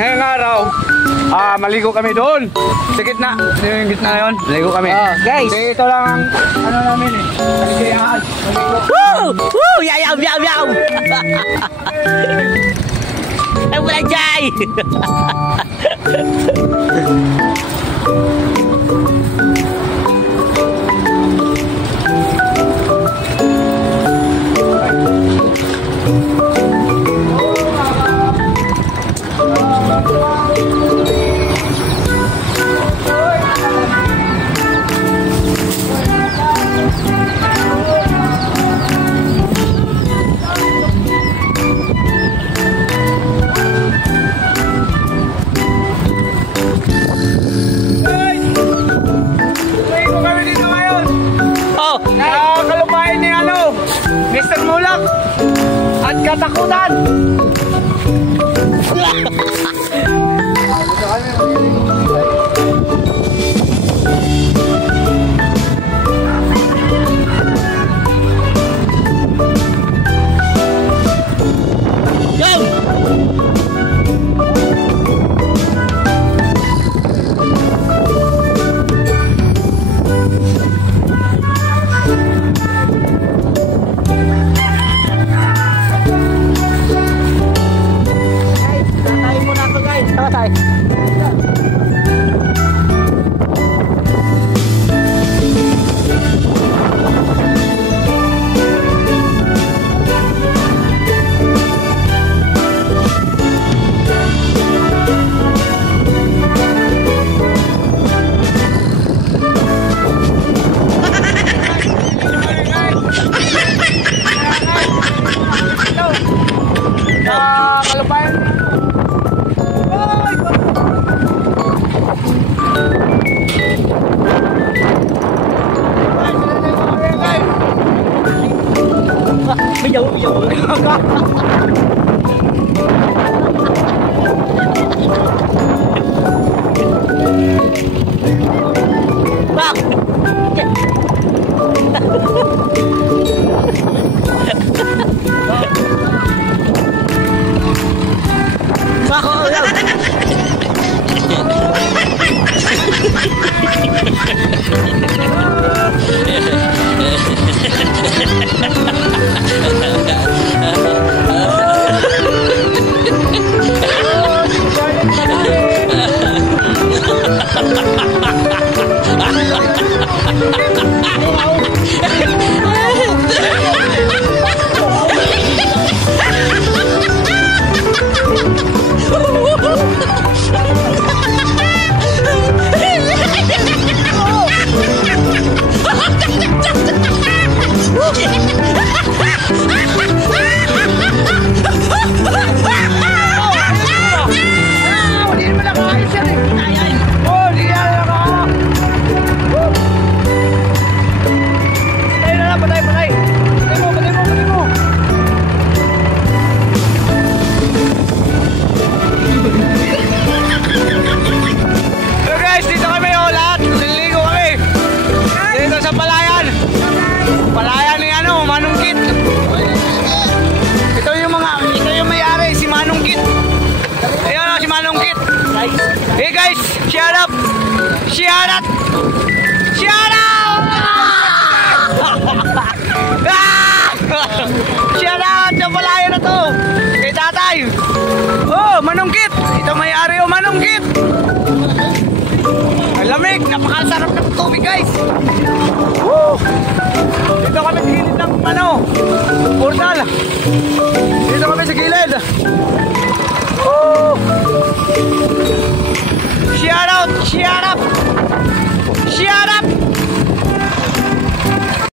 ngayong araw, maligo kami doon. Sa gitna. Yung gitna na yun. Maligo kami. Guys. Ito lang ang ano namin eh. Kaligayahan. Woo! Woo! Yaw, yaw, yaw! Ang malajay! Kalupain ni Mr. Mulak at katakutan. Hey guys, shout out! Shout out! Shout out! Shout out sa palayan na to kay tatay. Oh, manungkit! Ito may-ari o manungkit! Ang lamig, napakasarap ng tubig guys. Woo! Dito kami sa gilid ng portal. Dito kami sa gilid. Woo! Shout out! Shout out!